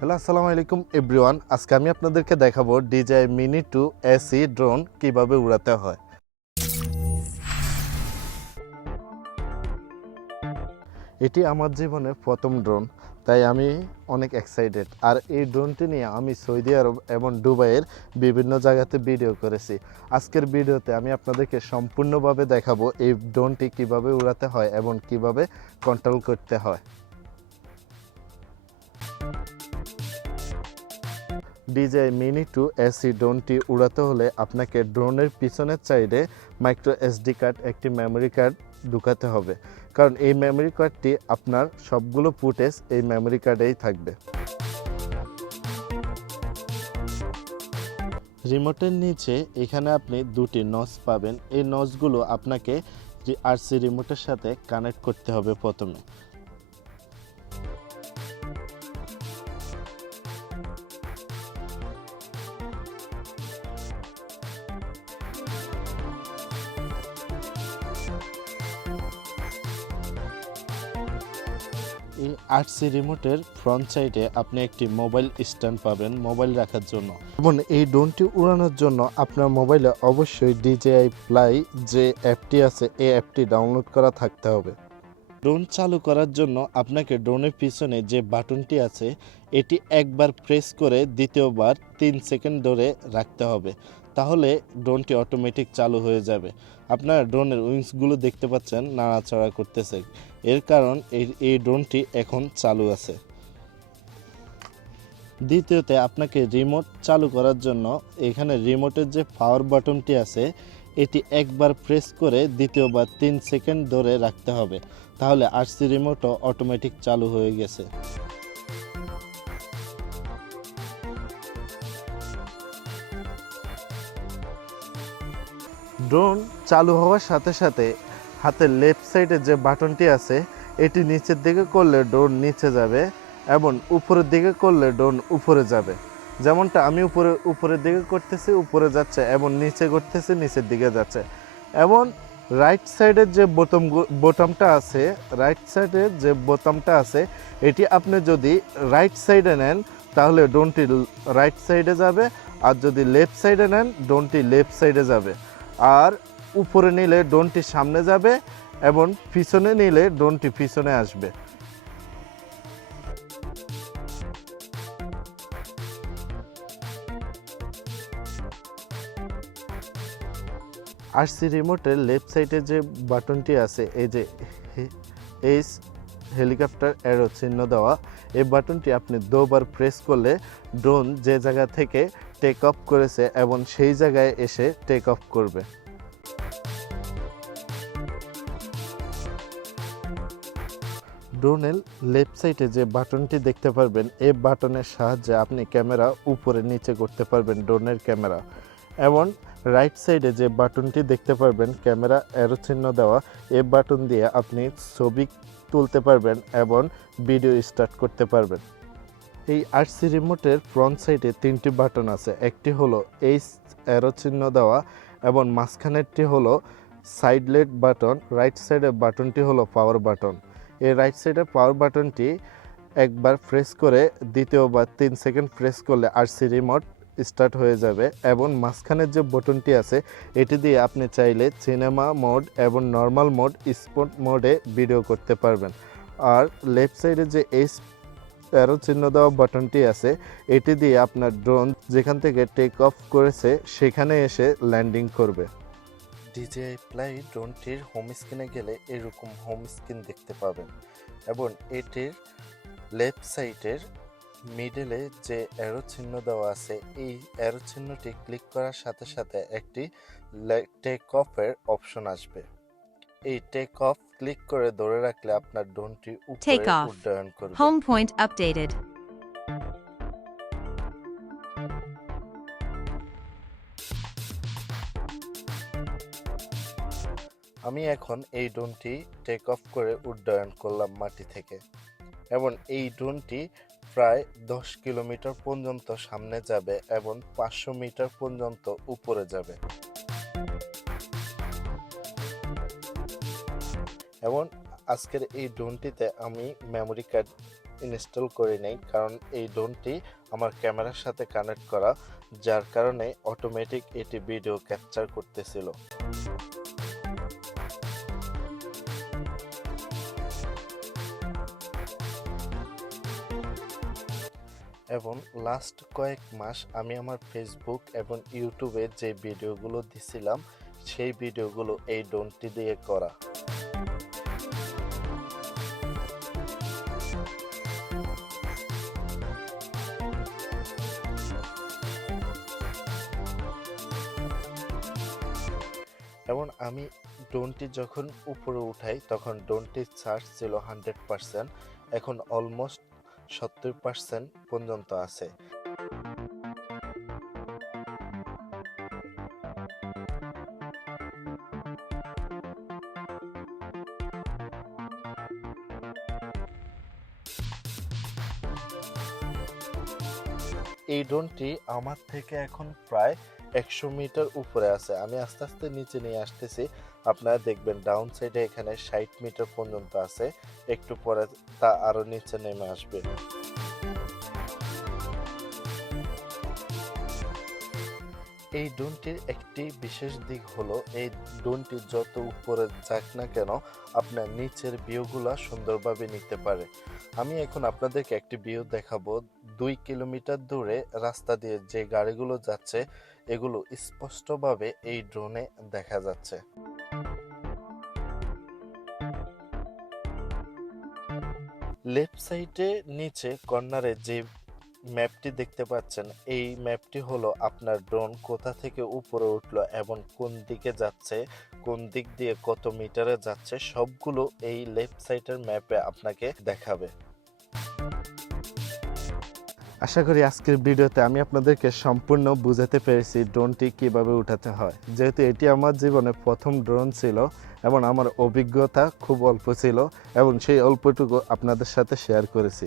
Hello, আসসালামু আলাইকুম everyone. আজকে আমি আপনাদেরকে দেখাবো DJI mini two SE drone কীভাবে উড়াতে হয়। এটি আমার জীবনের প্রথম ড্রোন, তাই আমি অনেক এক্সাইটেড আর এই ড্রোনটি নিয়ে আমি সৌদি আরব এবং দুবাইয়ের বিভিন্ন জায়গাতে ভিডিও করেছি। আজকের ভিডিওতে আমি আপনাদেরকে সম্পূর্ণভাবে দেখাবো এই ড্রোনটি কীভাবে উড়াতে হয় এবং কীভাবে কন্ট্রোল করতে হয়। ডিজাই মিনি টু এসি ড্রোনটি উড়াতে হলে আপনাকে ড্রোনের পিছনের সাইডে মাইক্রো এসডি কার্ড, একটি মেমোরি কার্ড ঢুকাতে হবে। কারণ এই মেমোরি কার্ডটি আপনার সবগুলো ফুটেজ এই মেমোরি কার্ডেই থাকবে। রিমোটের নিচে এখানে আপনি দুটি নস পাবেন। এই নসগুলো আপনাকে আরসি রিমোটের সাথে কানেক্ট করতে হবে প্রথমে। এই আরসি রিমোটের ফ্রন্ট সাইডে আপনি একটি মোবাইল স্ট্যান্ড পাবেন মোবাইল রাখার জন্য। এবং এই ড্রোনটি উড়ানোর জন্য আপনার মোবাইলে অবশ্যই ডিজেআই ফ্লাই যে অ্যাপটি আছে, এই অ্যাপটি ডাউনলোড করা থাকতে হবে। ড্রোন চালু করার জন্য আপনাকে ড্রোনের পিছনে যে বাটনটি আছে, এটি একবার প্রেস করে দ্বিতীয়বার তিন সেকেন্ড ধরে রাখতে হবে। তাহলে ড্রোনটি অটোমেটিক চালু হয়ে যাবে। আপনার ড্রোনের উইংসগুলো দেখতে পাচ্ছেন, নাড়াচাড়া করতেছে। এর কারণ এই এই ড্রোনটি এখন চালু আছে। দ্বিতীয়তে, আপনাকে রিমোট চালু করার জন্য এখানে রিমোটের যে পাওয়ার বাটনটি আছে, এটি একবার প্রেস করে দ্বিতীয়বার তিন সেকেন্ড ধরে রাখতে হবে। তাহলে আরসি রিমোটও অটোমেটিক চালু হয়ে গেছে। ড্রোন চালু হওয়ার সাথে সাথে হাতের লেফট সাইডে যে বাটনটি আছে, এটি নিচের দিকে করলে ড্রোন নিচে যাবে এবং উপরের দিকে করলে ড্রোন উপরে যাবে। যেমনটা আমি উপরে, উপরের দিকে করতেছি, উপরে যাচ্ছে এবং নিচে করতেছি, নিচের দিকে যাচ্ছে। এবং রাইট সাইডের যে বোতাম বোতামটা আছে রাইট সাইডের যে বোতামটা আছে, এটি আপনি যদি রাইট সাইডে নেন, তাহলে ড্রোনটি রাইট সাইডে যাবে, আর যদি লেফট সাইডে নেন ডোনটি লেফট সাইডে যাবে। আর উপরে নিলে ড্রোনটি সামনে যাবে এবং পিছনে নিলে ড্রোনটি পিছনে আসবে। আরসি রিমোটের লেফট সাইডে যে বাটনটি আছে, এই যে এই হেলিকপ্টার অ্যারো চিহ্ন দেওয়া, এই বাটনটি আপনি দুবার প্রেস করলে ড্রোন যে জায়গা থেকে টেক অফ করেছে এবং সেই জায়গায় এসে টেক অফ করবে। ড্রোনের লেফট সাইডে যে বাটনটি দেখতে পারবেন, এই বাটনের সাহায্যে আপনি ক্যামেরা উপরে নিচে করতে পারবেন ড্রোনের ক্যামেরা। এবং রাইট সাইডে যে বাটনটি দেখতে পারবেন, ক্যামেরা অ্যারো চিহ্ন দেওয়া, এই বাটন দিয়ে আপনি ছবি তুলতে পারবেন এবং ভিডিও স্টার্ট করতে পারবেন। এই আরসি রিমোটের ফ্রন্ট সাইডে তিনটি বাটন আছে, একটি হলো এই অ্যারো চিহ্ন দেওয়া এবং মাঝখানেরটি হলো সাইড লেট বাটন, রাইট সাইডের বাটনটি হলো পাওয়ার বাটন। এই রাইট সাইডের পাওয়ার বাটনটি একবার প্রেস করে দ্বিতীয়বার তিন সেকেন্ড প্রেস করলে আরসি রিমোট স্টার্ট হয়ে যাবে এবং মাঝখানের যে বটনটি আছে, এটি দিয়ে আপনি চাইলে সিনেমা মোড এবং নর্মাল মোড স্পোর্ট মোডে ভিডিও করতে পারবেন। আর লেফট সাইডে যে এই অ্যারো চিহ্ন দেওয়া বাটনটি আছে, এটি দিয়ে আপনার ড্রোন যেখান থেকে টেক অফ করেছে, সেখানে এসে ল্যান্ডিং করবে। ডিজিআই প্লাই ড্রোনটির হোম স্ক্রিনে গেলে এরকম হোম স্ক্রিন দেখতে পাবেন এবং এটির লেফট সাইডের মিডলে যে অ্যারো চিহ্ন দেওয়া আছে এই অ্যারো চিহ্নটি ক্লিক করার সাথে সাথে একটি টেক অফের অপশন আসবে এই টেক অফ ক্লিক করে ধরে রাখলে আপনার ড্রোনটি উপরে. উড্ডয়ন করবে Home point updated. আমি এখন এই ড্রোনটি টেক অফ করে উড্ডয়ন করলাম মাটি থেকে। এবং এই ড্রোনটি প্রায় দশ কিলোমিটার পর্যন্ত সামনে যাবে এবং পাঁচশো মিটার পর্যন্ত উপরে যাবে। এবং আজকের এই ড্রোনটিতে আমি মেমরি কার্ড ইনস্টল করি নাই, কারণ এই ড্রোনটি আমার ক্যামেরার সাথে কানেক্ট করা, যার কারণে অটোমেটিক এটি ভিডিও ক্যাপচার করতেছিল। এবং লাস্ট কয়েক মাস আমি আমার ফেসবুক এবং ইউটিউবে যে ভিডিওগুলো দিছিলাম, সেই ভিডিওগুলো এই ড্রোনটি দিয়ে করা। এবং আমি ড্রোনটি যখন উপরে উঠাই, তখন ড্রোনটির চার্জ ছিল হান্ড্রেড পার্সেন্ট এখন অলমোস্ট সত্তর পার্সেন্ট পর্যন্ত আছে। এই ড্রোনটি আমার থেকে এখন প্রায় একশো মিটার উপরে আছে। আমি আস্তে আস্তে নিচে নিয়ে আসতেছি। আপনারা দেখবেন ডাউন সাইডে এখানে ষাট মিটার পর্যন্ত আছে, একটু পরে তা আরও নিচে নেমে আসবে। এই ড্রোনটির একটি বিশেষ দিক হলো, এই ড্রোনটি যত উপরে যাক না কেন, আপনার নিচের ভিউগুলা সুন্দরভাবে নিতে পারে। আমি এখন আপনাদেরকে একটি ভিউ দেখাবো। দুই কিলোমিটার দূরে রাস্তা দিয়ে যে গাড়িগুলো যাচ্ছে, এগুলো স্পষ্টভাবে এই ড্রোনে দেখা যাচ্ছে। লেফট সাইডে নিচে কর্নারে যে ম্যাপটি দেখতে পাচ্ছেন, এই ম্যাপটি হলো আপনার ড্রোন কোথা থেকে উপরে উঠল এবং কোন দিকে যাচ্ছে, কোন দিক দিয়ে কত মিটারে যাচ্ছে, সবগুলো এই লেফট সাইডের ম্যাপে আপনাকে দেখাবে। আশা করি আজকের ভিডিওতে আমি আপনাদেরকে সম্পূর্ণ বুঝাতে পেরেছি ড্রোনটি কীভাবে উঠাতে হয়। যেহেতু এটি আমার জীবনে প্রথম ড্রোন ছিল এবং আমার অভিজ্ঞতা খুব অল্প ছিল এবং সেই অল্পটুকু আপনাদের সাথে শেয়ার করেছি।